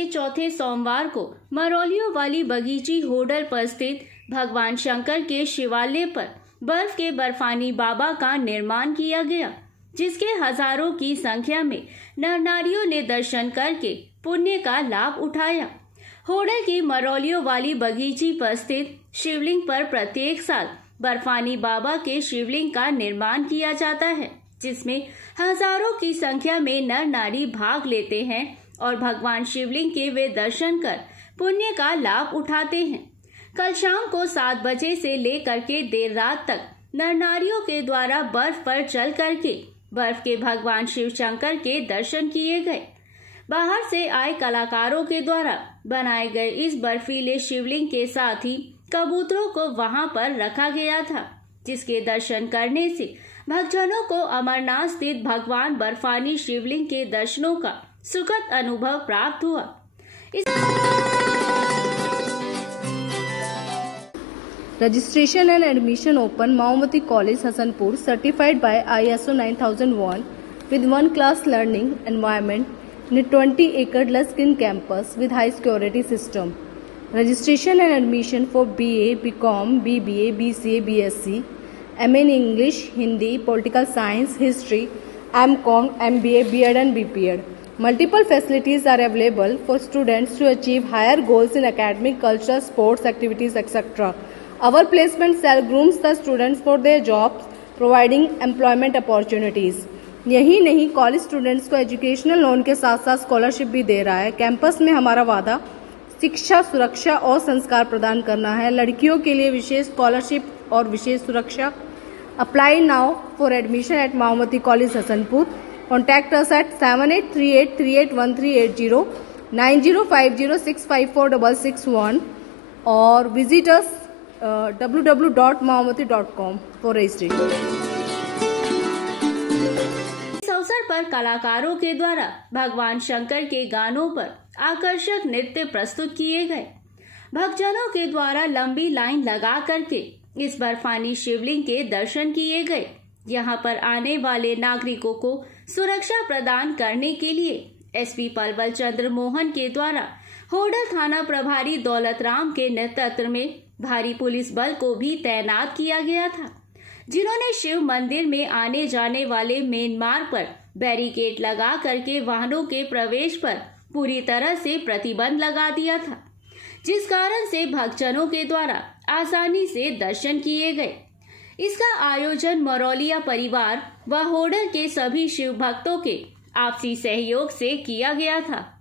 के चौथे सोमवार को मरौलियों वाली बगीची होडल पर स्थित भगवान शंकर के शिवालय पर बर्फ के बर्फानी बाबा का निर्माण किया गया, जिसके हजारों की संख्या में नर नारियों ने दर्शन करके पुण्य का लाभ उठाया। होडल की मरौलियों वाली बगीची पर स्थित शिवलिंग पर प्रत्येक साल बर्फानी बाबा के शिवलिंग का निर्माण किया जाता है, जिसमें हजारों की संख्या में नर नारी भाग लेते हैं और भगवान शिवलिंग के वे दर्शन कर पुण्य का लाभ उठाते हैं। कल शाम को 7 बजे से लेकर के देर रात तक नर नारियों के द्वारा बर्फ पर चल करके बर्फ के भगवान शिव शंकर के दर्शन किए गए। बाहर से आए कलाकारों के द्वारा बनाए गए इस बर्फीले शिवलिंग के साथ ही कबूतरों को वहां पर रखा गया था, जिसके दर्शन करने से भक्तजनों को अमरनाथ स्थित भगवान बर्फानी शिवलिंग के दर्शनों का सुखद अनुभव प्राप्त हुआ। Registration and admission open Maumati College Hasanpur, certified by ISO 9001 with 1 class learning environment in a 20-acre lush-green campus with high security system. Registration and admission for BA, BCom, BBA, BCA, BSc, MA in English, Hindi, Political Science, History, MCom, MBA, BEd and BPed. Multiple facilities are available for students to achieve higher goals in academic, cultural, sports activities, etc. Our placement cell grooms the students for their jobs, providing employment opportunities. यही नहीं, college students को educational loan के साथ साथ scholarship भी दे रहा है। Campus में हमारा वादा शिक्षा, सुरक्षा और संस्कार प्रदान करना है। लड़कियों के लिए विशेष स्कॉलरशिप और विशेष सुरक्षा। Apply now for admission at Maomati college Hasanpur. Contact us at 7838381380, 9050654661 और visit us www.maomati.com for registration। इस अवसर पर कलाकारों के द्वारा भगवान शंकर के गानों पर आकर्षक नृत्य प्रस्तुत किए गए। भक्तजनों के द्वारा लंबी लाइन लगा करके इस बर्फानी शिवलिंग के दर्शन किए गए। यहां पर आने वाले नागरिकों को सुरक्षा प्रदान करने के लिए एसपी पलवल चंद्र मोहन के द्वारा होडल थाना प्रभारी दौलत राम के नेतृत्व में भारी पुलिस बल को भी तैनात किया गया था, जिन्होंने शिव मंदिर में आने जाने वाले मेन मार्ग पर बैरिकेड लगा करके वाहनों के प्रवेश पर पूरी तरह से प्रतिबंध लगा दिया था, जिस कारण से भक्तजनों के द्वारा आसानी से दर्शन किए गए। इसका आयोजन मरौलिया परिवार व होडल के सभी शिव भक्तों के आपसी सहयोग से किया गया था।